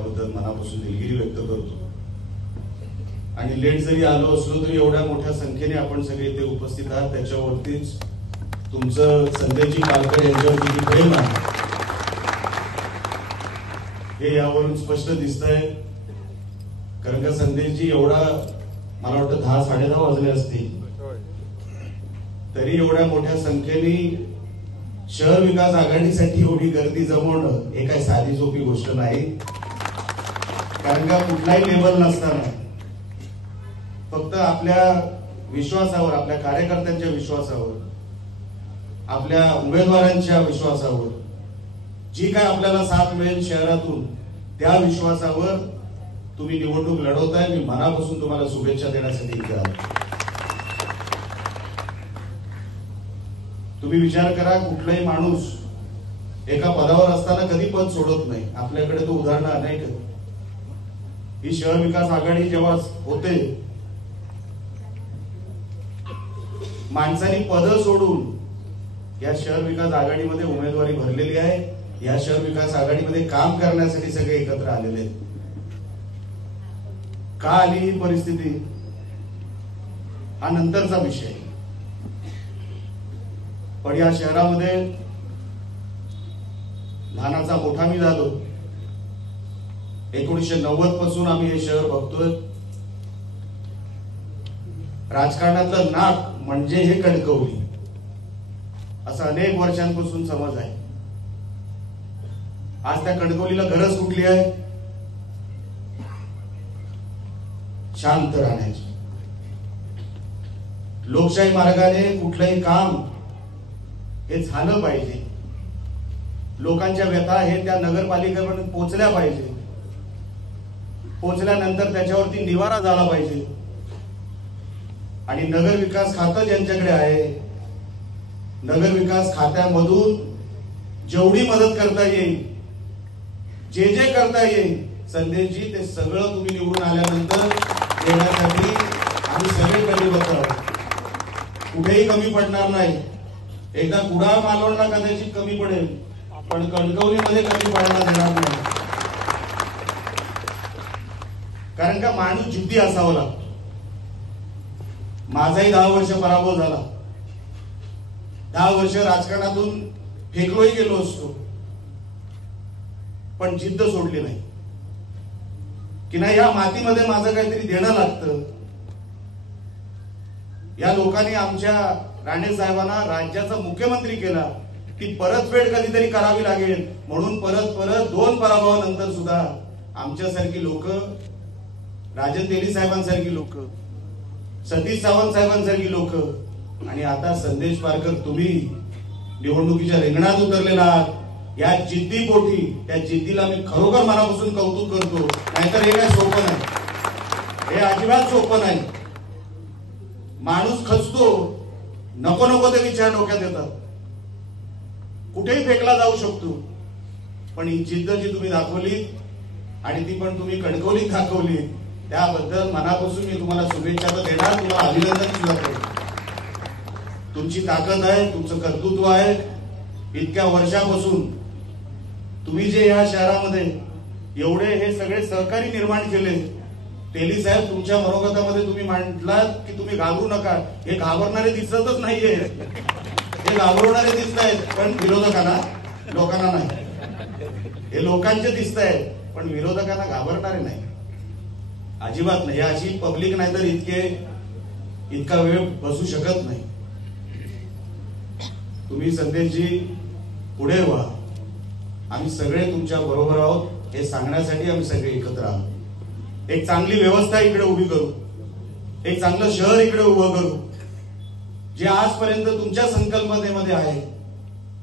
त्याबद्दल मनापासून दिलगिरी व्यक्त करतो। आणि लेट जरी आलो असलो तरी एवढ्या मोठ्या संख्येने आपण सगळे इथे उपस्थित आहात, त्याच्यावरतीच तुमचं संदेशजी पालकर यांच्यावरती जी प्रेम आहे हे यावरून स्पष्ट दिसतंय। कारण का संदेशजी एवढा, मला वाटतं 10 साडेदहा वाजले असतील तरी एवढ्या मोठ्या संख्येने शहर विकास आघाडीसाठी एवढी गर्दी जमवणं हे काही साधी सोपी गोष्ट नाही। कारण का कुठलाही लेवल नसताना फक्त आपल्या विश्वासावर, आपल्या कार्यकर्त्यांच्या विश्वासावर, आपल्या उमेदवारांच्या विश्वासावर जी काय आपल्याला साथ मिळेल शहरातून त्या विश्वासावर तुम्ही निवडणूक लढवताय। मी मनापासून तुम्हाला शुभेच्छा देण्यासाठी इथे आलो। तुम्ही विचार करा, कुठलाही माणूस एका पदावर असताना कधी पद सोडत नाही। आपल्याकडे तो उदाहरण अनेक आहेत। ही शहर विकास आघाडी जेव्हा होते माणसांनी पद सोडून या शहर विकास आघाडीमध्ये उमेदवारी भरलेली आहे। या शहर विकास आघाडीमध्ये काम करण्यासाठी सगळे एकत्र आलेले आहेत। का आली ही परिस्थिती हा नंतरचा विषय, पण या शहरामध्ये लहानाचा मोठा मी झालो। 1990 पासून आम्ही हे शहर बघतोय। राजकारणातलं नाक म्हणजे हे कणकवली असं अनेक वर्षांपासून समज आहे। आज त्या कणकवलीला गरज कुठली आहे? शांत राहण्याची। लोकशाही मार्गाने कुठलंही काम हे झालं पाहिजे। लोकांच्या व्यथा हे त्या नगरपालिकेपर्यंत पोहोचल्या पाहिजे। पोहोचल्यानंतर त्याच्यावरती निवारा झाला पाहिजे। आणि नगर विकास खातं ज्यांच्याकडे आहे, नगर विकास खात्यामधून जेवढी मदत करता येईल, जे जे करता येईल संदेशजी, ते सगळं तुम्ही निवडून आल्यानंतर देण्यासाठी आम्ही सगळे कटिबद्ध आहोत। कुठेही कमी पडणार नाही। एकदा कुडाळ मालवणला कदाचित कमी पडेल, पण कणकवलीमध्ये कमी पडणार देणार नाही। कारण का माणूस जिद्दी असावा लागतो। माझाही 10 वर्ष पराभव झाला, 10 वर्ष राजकारणातून फेकलोही गेलो असतो, पण जिद्द सोडली नाही की नाही या मातीमध्ये माझं काहीतरी देणं लागतं। या लोकांनी आमच्या राणे साहेबांना राज्याचा मुख्यमंत्री केला, ती परतफेड कधीतरी करावी लागेल म्हणून परत 2 पराभवानंतर सुद्धा आमच्यासारखी लोक, राजन तेली साहेबांसारखी लोक, सतीश सावंत साहेबांसारखी लोक आणि आता संदेश पारकर तुम्ही निवडणुकीच्या रिंगणात उतरलेला आहात। या जिद्दीपोटी, त्या जिद्दीला मी खरोखर मनापासून कौतुक करतो। नाहीतर हे काय सोपं नाही, हे अजिबात सोपं नाही। माणूस खचतो, नको नको ते विचार डोक्यात येतात, कुठेही फेकला जाऊ शकतो, पण ही जिद्द जी तुम्ही दाखवली आणि ती पण तुम्ही कणकवलीत दाखवली, त्याबद्दल मनापासून मी तुम्हाला शुभेच्छा तर देणार, तुम्हाला अभिनंदन सुद्धा करेन। तुमची ताकद आहे, तुमचं कर्तृत्व आहे। इतक्या वर्षापासून तुम्ही जे या शहरामध्ये एवढे हे सगळे सहकारी निर्माण केले, तेली साहेब तुमच्या मनोगतामध्ये तुम्ही म्हटलात की तुम्ही घाबरू नका। हे घाबरणारे दिसतच नाहीये, हे घाबरवणारे दिसत आहेत, पण विरोधकांना, लोकांना नाही। हे लोकांचे दिसत आहेत, पण विरोधकांना घाबरणारे नाही, अजिबात नाही। अशी पब्लिक नाही तर इतका वेळ बसू शकत नाही। तुम्ही संदेशजी पुढे व्हा, आम्ही सगळे तुमच्या बरोबर आहोत हे सांगण्यासाठी आम्ही सगळे एकत्र आहोत। एक चांगली व्यवस्था इकडे उभी करू, एक चांगलं शहर इकडे उभं करू, जे आजपर्यंत तुमच्या संकल्पनेमध्ये आहे,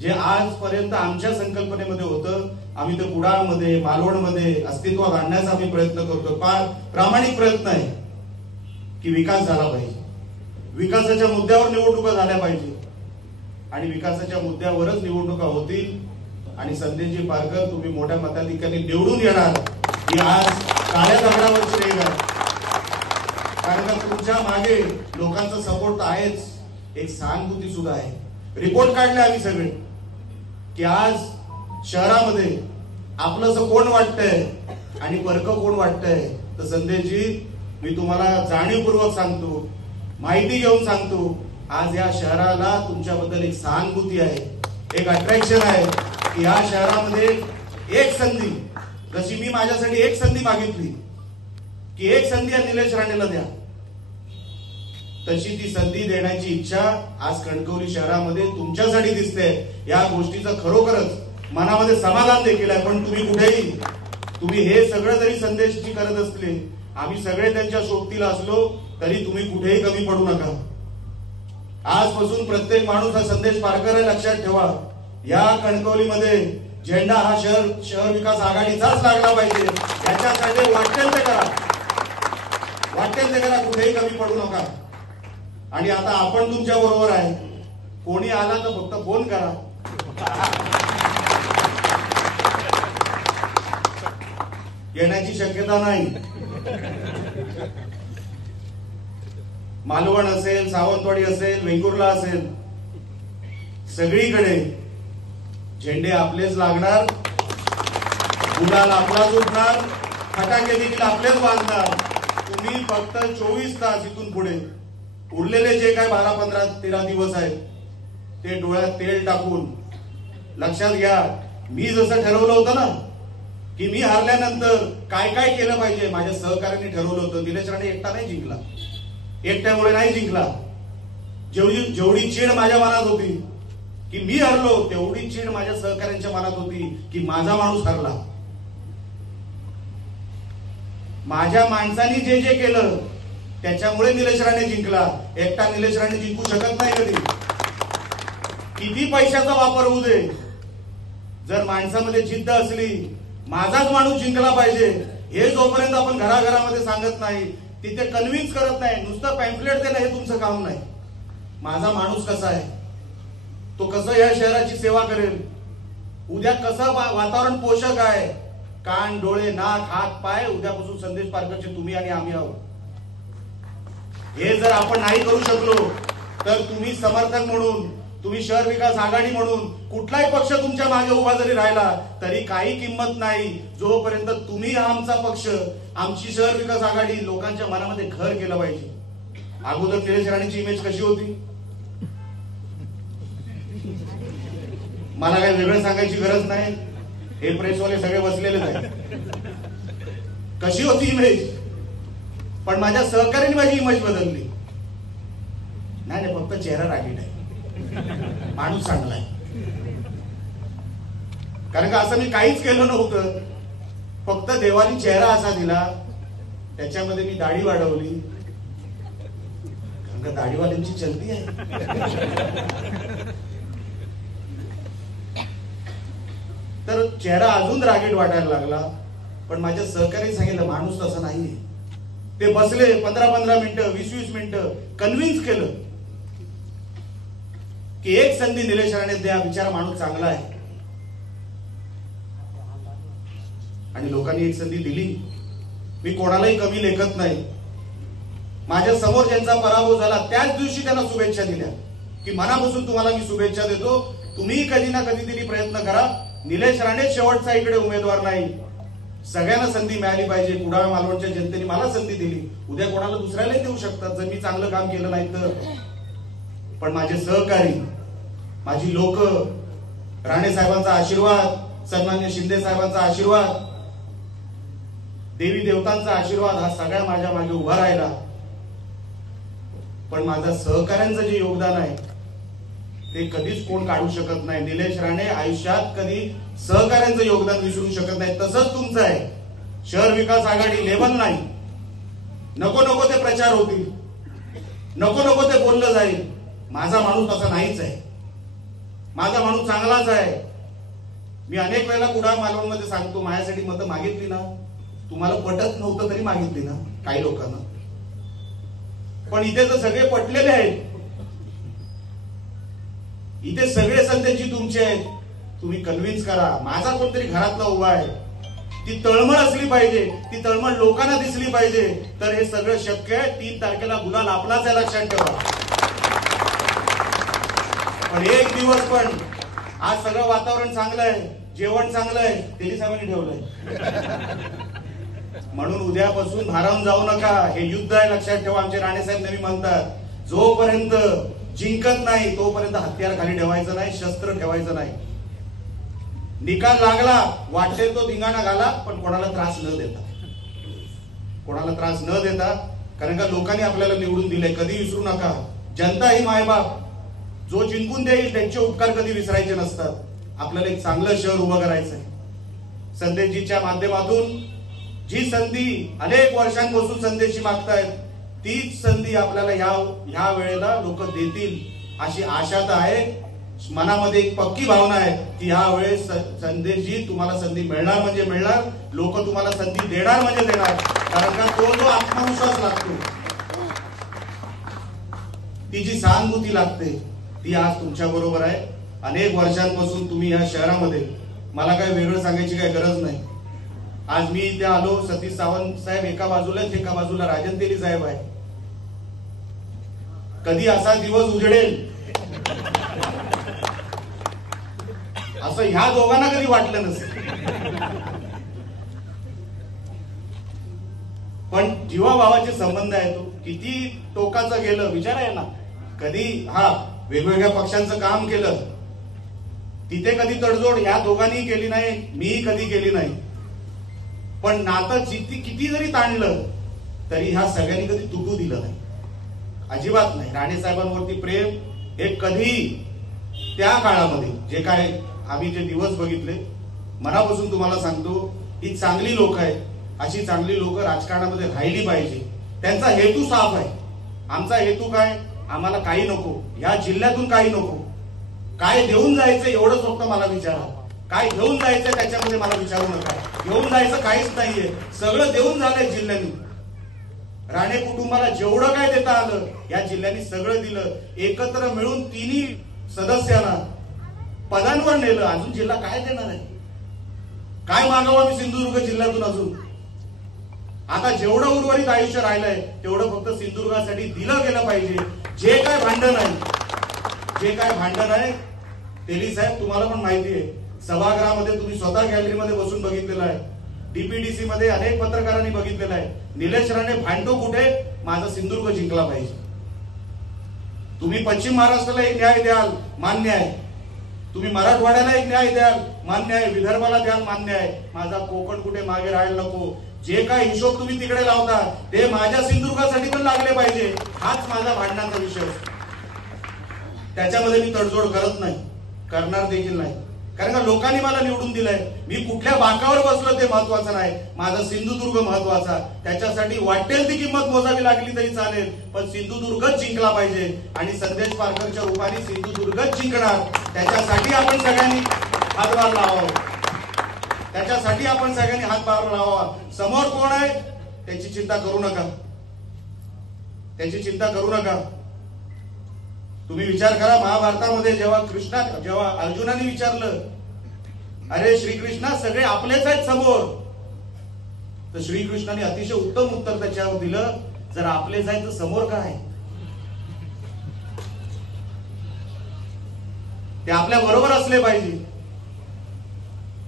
जे आजपर्यंत आमच्या संकल्पनेमध्ये होतं, आम्ही ते कुडाळमध्ये, मालवणमध्ये अस्तित्वात आणण्याचा आम्ही प्रयत्न करतो। प्रामाणिक प्रयत्न आहे की विकास झाला पाहिजे, विकासाच्या मुद्द्यावर निवडणुका झाल्या पाहिजे आणि विकासाच्या मुद्द्यावरच निवडणुका होतील। आणि संदेशजी पारकर तुम्ही मोठ्या मताधिक्याने निवडून येणार ही आज काळ्या दगडावरची रेघ आहे। कारण का तुमच्या मागे लोकांचा सपोर्ट आहेच, एक सहानुभूती सुद्धा आहे। रिपोर्ट काढले आम्ही सगळे की आज शहरामध्ये आपलं असं कोण वाटतंय, आणि परकं कोण वाटतंय तर संदेशजी मी तुम्हाला जाणीवपूर्वक सांगतो, माहिती घेऊन सांगतो, आज या शहराला तुमच्याबद्दल एक सहानुभूती आहे, एक अट्रॅक्शन आहे की या शहरामध्ये एक संधी, जशी मी माझ्यासाठी एक संधी मागितली की एक संधी या निलेश राणेला द्या, तशी ती संधी देण्याची इच्छा आज कणकवली शहरामध्ये तुमच्यासाठी दिसते. या गोष्टीचं खरोखरच मनामध्ये समाधान देखील आहे. पण तुम्ही हे सगळं जरी संदेशची करत असले, आम्ही सगळे त्यांच्या सोबतीला असलो तरी तुम्ही कुठेही कमी पडू नका. आजपासून प्रत्येक माणूस हा संदेश पारकर लक्षात ठेवा, या कणकवलीमध्ये झेंडा हा शहर विकास आघाडीचाच लागला पाहिजे. याच्यासाठी वाटेल ते करा, कुठेही कमी पडू नका. आणि आता आपण तुमच्या बरोबर आहे, कोणी आला तर फक्त फोन करा. येण्याची शक्यता नाही. मालवण असेल, सावंतवाडी असेल, वेंगुर्ला असेल, सगळीकडे झेंडे आपलेच लागणार, गुलाल आपलाच उठणार, फटाके देखील आपलेच वाजणार. तुम्ही फक्त 24 तास इथून पुढे उरलेले जे काय 12, 15, 13 दिवस आहेत ते डोळ्यात तेल टाकून लक्षात घ्या, मी जसं ठरवलं होतं ना की मी हारल्यानंतर काय काय केलं पाहिजे, माझ्या सहकार्याने ठरवलं होतं. निलेश राणे एकटा नाही जिंकला, एकट्यामुळे नाही जिंकला. जेवढी चीड माझ्या मनात होती की मी हरलो, तेवढी चीड माझ्या सहकार्यांच्या मनात होती की माझा माणूस हरला. माझ्या माणसांनी जे जे केलं त्याच्यामुळे निलेश राणे जिंकला. एकटा निलेश राणे जिंकू शकत नाही कधी. किती पैशाचा वापर होऊ दे, जर माणसामध्ये जिद्द असली, माझाच माणूस जिंकला पाहिजे, हे जोपर्यंत आपण घराघरामध्ये सांगत नाही, तिथे कन्व्हिन्स करत नाही, नुसतं पॅम्पलेट देणं हे तुमचं काम नाही. माझा माणूस कसा आहे, तो कसं या शहराची सेवा करेल, उद्या कसं वातावरण पोषक आहे, कान, डोळे, नाक, हात, पाय उद्यापासून संदेश पारकरचे तुम्ही आणि आम्ही आहोत. हे जर आपण नाही करू शकलो तर तुम्ही समर्थक म्हणून, तुम्ही शहर विकास आघाडी म्हणून कुठलाही पक्ष तुमच्या मागे उभा जरी राहिला तरी काही किंमत नाही, जोपर्यंत तुम्ही आमचा पक्ष, आमची शहर विकास आघाडी लोकांच्या मनामध्ये घर केलं पाहिजे. अगोदर निलेश राणेची इमेज कशी होती, मला काही वेगळं सांगायची गरज नाही, हे प्रेसवाले सगळे बसलेलेच आहेत. कशी होती इमेज, पण माझ्या सहकार्याने माझी इमेज बदलली. नाही, फक्त चेहरा रागीट आहे, माणूस चांगला आहे. कारण का असं मी काहीच केलं नव्हतं, फक्त देवानी चेहरा असा दिला, त्याच्यामध्ये मी दाढी वाढवली, कारण का दाढीवाल्यांची चलती आहे. तर चेहरा अजून रागीट वाटायला लागला. पण माझ्या सहकार्याने सांगितलं माणूस तसा नाहीये. ते बसले 15-15 मिनिटं, 20-20 मिनिटं कन्व्हिन्स केलं की एक संधी निलेश राणे द्या, बिचारा माणूस चांगला आहे. आणि लोकांनी एक संधी दिली. मी कोणालाही कमी लेखत नाही. माझ्या समोर ज्यांचा पराभव झाला त्याच दिवशी त्यांना शुभेच्छा दिल्या की मनापासून तुम्हाला मी शुभेच्छा देतो, तुम्ही कधी ना कधीतरी प्रयत्न करा. निलेश राणे शेवटचा इकडे उमेदवार नाही, सगळ्यांना संधी मिळाली पाहिजे. कुडाळ मालवणच्या जनतेने मला संधी दिली, उद्या कोणाला दुसऱ्यालाही देऊ शकतात जर मी चांगलं काम केलं नाही तर. पण माझे सहकारी, माझी लोक, राणे साहेबांचा आशीर्वाद, सन्मान्य शिंदे साहेबांचा आशीर्वाद, देवी देवतांचा आशीर्वाद हा सगळ्या माझ्या मागे उभा राहिला. पण माझ्या सहकाऱ्यांचं जे योगदान आहे ते कधीच कोण काढू शकत नाही. निलेश राणे आयुष्यात कधी सहकाऱ्यांचं योगदान विसरू शकत नाही. तसंच तुमचं आहे. शहर विकास आघाडी लेवल नाही, नको नको ते प्रचार होतील, नको नको ते बोललं जाईल. माझा माणूस तसा नाहीच आहे. माझा माणूस चांगलाच आहे. मी अनेक वेळेला कुडाळ मालवण मध्ये सांगतो, माझ्यासाठी मतं मागितली ना, तुम्हाला पटत नव्हतं तरी मागितली ना काही लोकांना, पण इथे तर सगळे पटलेले आहेत. इथे सगळे संदेशी तुमचे आहेत. तुम्ही कन्व्हिन्स करा. माझा कोणतरी घरातला उभा आहे, ती तळमळ असली पाहिजे, ती तळमळ लोकांना दिसली पाहिजे, तर हे सगळं शक्य आहे. 3 तारखेला गुलाल आपलाच आहे, लक्षात ठेवा. पण एक दिवस पण आज सगळं वातावरण चांगलं आहे, जेवण चांगलं आहे, तेली साहेबांनी ठेवलंय. म्हणून उद्यापासून भारावून जाऊ नका. हे युद्ध आहे, लक्षात ठेवा. आमचे राणेसाहेब नेहमी म्हणतात, जोपर्यंत जिंकत नाही तोपर्यंत हत्यार खाली ठेवायचं नाही, शस्त्र ठेवायचं नाही. निकाल लागला, वाटेल तो धिंगाणा घाला, पण कोणाला त्रास न देता, कोणाला त्रास न देता. कारण का लोकांनी आपल्याला निवडून दिले, कधी विसरू नका. जनता ही मायबाप, जो जिंकून देईल त्यांचे उपकार कधी विसरायचे नसतात. आपल्याला एक चांगलं शहर उभं करायचंय. संदेशजीच्या माध्यमातून जी संधी अनेक वर्षांपासून संदेशी मागतायत, तीच संधी आपल्याला ह्या वेळेला लोक देतील अशी आशा तर आहे. मनामध्ये एक पक्की भावना आहे की ह्या वेळेस संदेशजी तुम्हाला संधी मिळणार म्हणजे मिळणार, लोक तुम्हाला संधी देणार म्हणजे देणार. कारण का तो जो आत्मविश्वास लागतो, ती जी सहानुभूती लागते, ती आज तुमच्या बरोबर आहे. अनेक वर्षांपासून तुम्ही या शहरामध्ये, मला काय वेगळं सांगायची काही गरज नाही. आज मी इथे आलो, सतीश सावंत साहेब एका बाजूला, एका बाजूला राजन तेली साहेब आहे. कधी असा दिवस उजडेल असं ह्या दोघांना कधी वाटलं नसेल. पण जीवाभावाचे संबंध आहे, तो किती टोकाचं गेलं विचार आहे ना. कधी वेगवेगळ्या पक्षांचं काम केलं, तिथे कधी तडजोड ह्या दोघांनी केली नाही, मी कधी केली नाही. पण नातं किती जरी ताणलं तरी ह्या सगळ्यांनी कधी तुटू दिलं नाही, अजिबात नाही. राणेसाहेबांवरती प्रेम हे कधी त्या काळामध्ये जे काय आम्ही जे दिवस बघितले, मनापासून तुम्हाला सांगतो, ही चांगली लोक आहेत. अशी चांगली लोक राजकारणामध्ये राहिली पाहिजे. त्यांचा हेतू साफ आहे. आमचा हेतू काय, आम्हाला काही नको, या जिल्ह्यातून काही नको. काय देऊन जायचं एवढंच फक्त मला विचारा. काय घेऊन जायचं त्याच्यामध्ये मला विचारू नका. घेऊन जायचं काहीच नाहीये, सगळं देऊन झालंय जिल्ह्याने. राणे कुटुंबाला जेवढं काय देता आलं या जिल्ह्याने सगळं दिलं. एकत्र मिळून तिन्ही सदस्यांना पदांवर नेलं. अजून जिल्हा काय देणार आहे? काय मागावं मी सिंधुदुर्ग जिल्ह्यातून अजून? आता जेवढं उर्वरित आयुष्य राहिलंय तेवढं फक्त सिंधुदुर्गासाठी दिलं गेलं पाहिजे. जे काय भांडण आहे, तेली साहेब तुम्हाला पण माहिती आहे, सभागृहामध्ये तुम्ही स्वतः गॅलरीमध्ये बसून बघितलेलं आहे, डीपीडीसी मध्ये अनेक पत्रकारांनी बघितलेलं आहे. निलेश राणे भांडतो कुठे, माझा सिंधुदुर्ग जिंकला पाहिजे. तुम्ही पश्चिम महाराष्ट्राला एक न्याय द्याल, मान्य आहे. तुम्ही मराठवाड्याला एक न्याय द्याल, मान्य आहे. विदर्भाला द्याल, मान्य आहे. माझा कोकण कुठे मागे राहायला नको. जे काय हिशोब तुम्ही तिकडे लावता ते माझ्या सिंधुदुर्गासाठी पण लागले पाहिजे. हाच माझा भांडणाचा विषय. त्याच्यामध्ये मी तडजोड करत नाही, करणार देखील नाही. कारण का लोकांनी मला निवडून दिलंय. मी कुठल्या बाकावर बसलो ते महत्वाचं नाही, माझा सिंधुदुर्ग महत्वाचा. त्याच्यासाठी वाटेल ती किंमत मोजावी लागली तरी चालेल, पण सिंधुदुर्गच जिंकला पाहिजे. आणि संदेश पारकरच्या रूपाने सिंधुदुर्गच जिंकणार. त्याच्यासाठी आपण सगळ्यांनी हातभार लावावा. त्याच्यासाठी आपण सगळ्यांनी हातभार लावावा. समोर कोण आहे त्याची चिंता करू नका, त्याची चिंता करू नका. तुम्ही विचार करा, महाभारतामध्ये जेव्हा अर्जुनाने विचारलं, अरे श्रीकृष्णा सगळे आपलेच आहेत समोर, तर श्रीकृष्णाने अतिशय उत्तम उत्तर त्याच्यावर दिलं, जर आपलेच आहेत तर समोर काय? ते आपल्या बरोबर असले पाहिजे,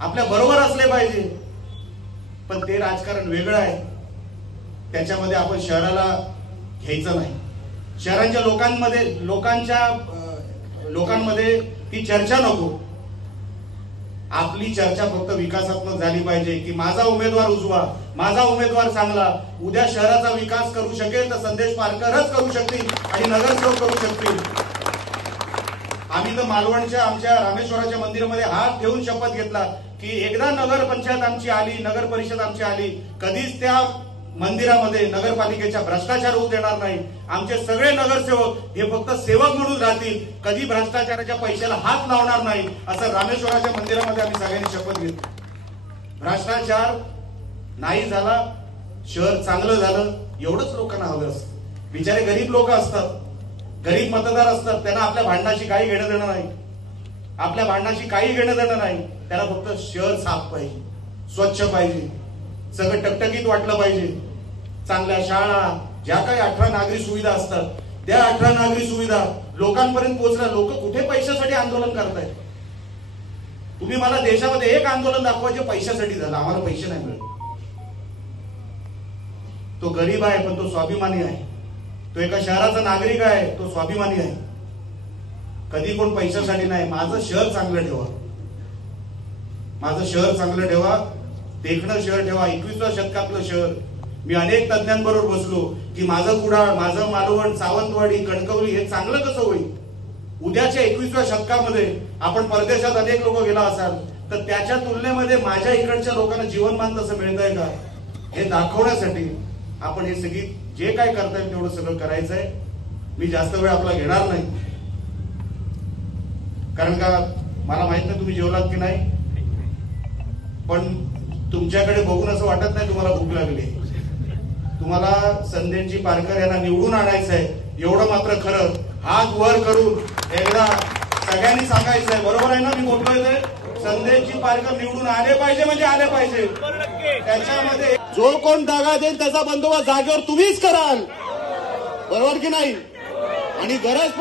आपल्या बरोबर असले पाहिजे. पण ते राजकारण वेगळं आहे. त्याच्यामध्ये आपण शहराला घ्यायचं नाही. शहरांच्या लोकांमध्ये ती चर्चा नको. आपली चर्चा फक्त विकासात्मक झाली पाहिजे की माझा उमेदवार उजवा, माझा उमेदवार चांगला. उद्या शहराचा विकास करू शकेल तर संदेश पारकरच करू शकतील आणि नगरसेवक करू शकतील. आम्ही तर मालवणच्या आमच्या रामेश्वराच्या मंदिरामध्ये हात ठेवून शपथ घेतला की एकदा नगर पंचायत आमची आली, नगर परिषद आमची आली, कधीच त्या मंदिरामध्ये नगरपालिकेच्या भ्रष्टाचार होऊ देणार नाही. आमचे सगळे नगरसेवक हे फक्त सेवक म्हणून राहतील, कधी भ्रष्टाचाराच्या पैशाला हात लावणार नाही, असं रामेश्वराच्या मंदिरामध्ये आम्ही सगळ्यांनी शपथ घेतली. भ्रष्टाचार नाही झाला, शहर चांगलं झालं, एवढंच लोकांना हवं असतं. बिचारे गरीब लोक असतात, गरीब मतदार असतात, त्यांना आपल्या भांडणाशी काही घेणं देणं नाही, आपल्या भांडणाशी काही घेणं देणं नाही. त्याला फक्त शहर साफ पाहिजे, स्वच्छ पाहिजे, सगळं टकटकीत वाटलं पाहिजे. चांगल्या शाळा, ज्या काही 18 नागरी सुविधा असतात त्या 18 नागरी सुविधा लोकांपर्यंत पोहोचल्या. लोक कुठे पैशासाठी आंदोलन करतायत? तुम्ही मला देशामध्ये एक आंदोलन दाखवा जे पैशासाठी झालं. आम्हाला पैसे नाही मिळत. तो गरीब आहे पण तो स्वाभिमानी आहे. तो एका शहराचा नागरिक आहे, तो स्वाभिमानी आहे. कधी कोण पैशासाठी नाही. माझं शहर चांगलं ठेवा, माझं शहर चांगलं ठेवा, देखणं शहर ठेवा. 21व्या शतकातलं शहर. मी अनेक तज्ञांबरोबर बसलो की माझं कुडाळ, माझं मालवण, सावंतवाडी, कणकवली हे चांगलं कसं होईल. उद्याच्या 21व्या शतकामध्ये आपण परदेशात अनेक लोक गेला असाल तर त्याच्या तुलनेमध्ये माझ्या इकडच्या लोकांना जीवनमान तसं मिळतंय का हे दाखवण्यासाठी आपण हे सगळी जे काय करता येईल तेवढं सगळं करायचं आहे. मी जास्त वेळ आपला घेणार नाही, कारण का मला माहित नाही तुम्ही जेवलात की नाही, पण तुमच्याकडे बघून असं वाटत नाही तुम्हाला भूक लागली. तुम्हाला संदेशजी पारकर यांना निवडून आणायचं आहे एवढं मात्र खरं. हात वर करून एकदा सगळ्यांनी सांगायचं आहे. बरोबर आहे ना मी बोलतोय ते? संदेशजी पारकर निवडून आले पाहिजे म्हणजे आले पाहिजे. त्याच्यामध्ये जो कोण जागा देईल त्याचा बंदोबस्त जागेवर तुम्हीच कराल, बरोबर की नाही. आणि गरज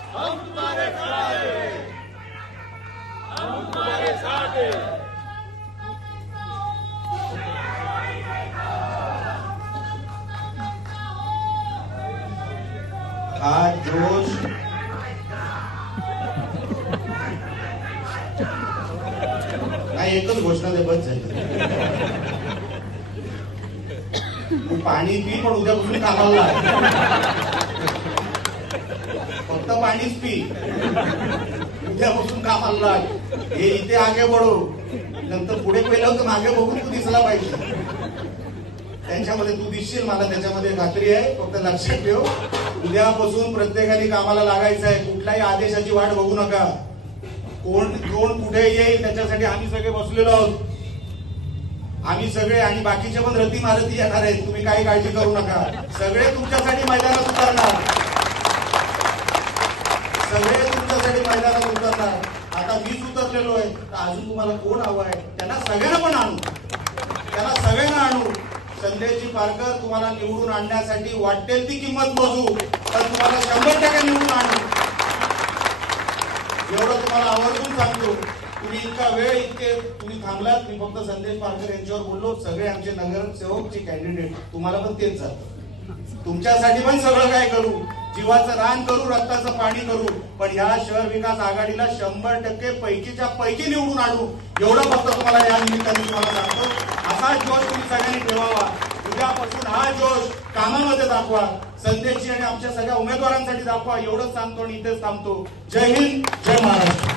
हा जोश नाही, एकच घोषणा दे बस झाली. तू पाणी पी पण उद्यापासून कामाला फक्त पाणीच पी, उद्यापासून कामाला लाग. हे इथे आगे बढो, नंतर पुढे पहिलं तर मागे बघून तू दिसला पाहिजे. त्यांच्यामध्ये तू दिसशील, मला त्याच्यामध्ये खात्री आहे. फक्त लक्षात ठेव, उद्यापासून प्रत्येकाने कामाला लागायचं आहे. कुठल्याही आदेशाची वाट बघू नका. कोण कुठे येईल त्याच्यासाठी आम्ही सगळे बसलेलो आहोत. आम्ही सगळे आणि बाकीचे पण रती मारती येणार आहेत. तुम्ही काही काळजी करू नका. सगळे तुमच्यासाठी मैदानात उतरणार, सगळे तुमच्यासाठी मैदानात उतरणार. आता मीच उतरलेलो आहे, तर अजून तुम्हाला कोण हवं आहे त्यांना सगळ्यांना पण आणू, त्यांना सगळ्यांना आणू. संदेशजी पारकर तुम्हाला निवडून आणण्यासाठी वाटेल ती किंमत मोजू, तर तुम्हाला 100% निवडून आणू एवढं तुम्हाला आवर्जून सांगतो. तुम्ही इतका वेळ इतके तुम्ही थांबलात. मी फक्त संदेश पारकर यांच्यावर बोललो. सगळे आमचे नगरसेवकचे कॅन्डिडेट तुम्हाला पण तेच जातं. तुमच्यासाठी पण सगळं काय करू, जीवाचं रान करू, रक्ताचं पाणी करू, पण ह्या शहर विकास आघाडीला 100% पैकीच्या पैकी निवडून आणू एवढं फक्त तुम्हाला या निमित्ताने तुम्हाला सांगतो. असा जोश तुम्ही सगळ्यांनी ठेवावा. उद्यापासून हा जोश कामामध्ये दाखवा. संदेशजी आणि आमच्या सगळ्या उमेदवारांसाठी दाखवा एवढंच सांगतो आणि इथेच थांबतो. जय हिंद, जय महाराष्ट्र.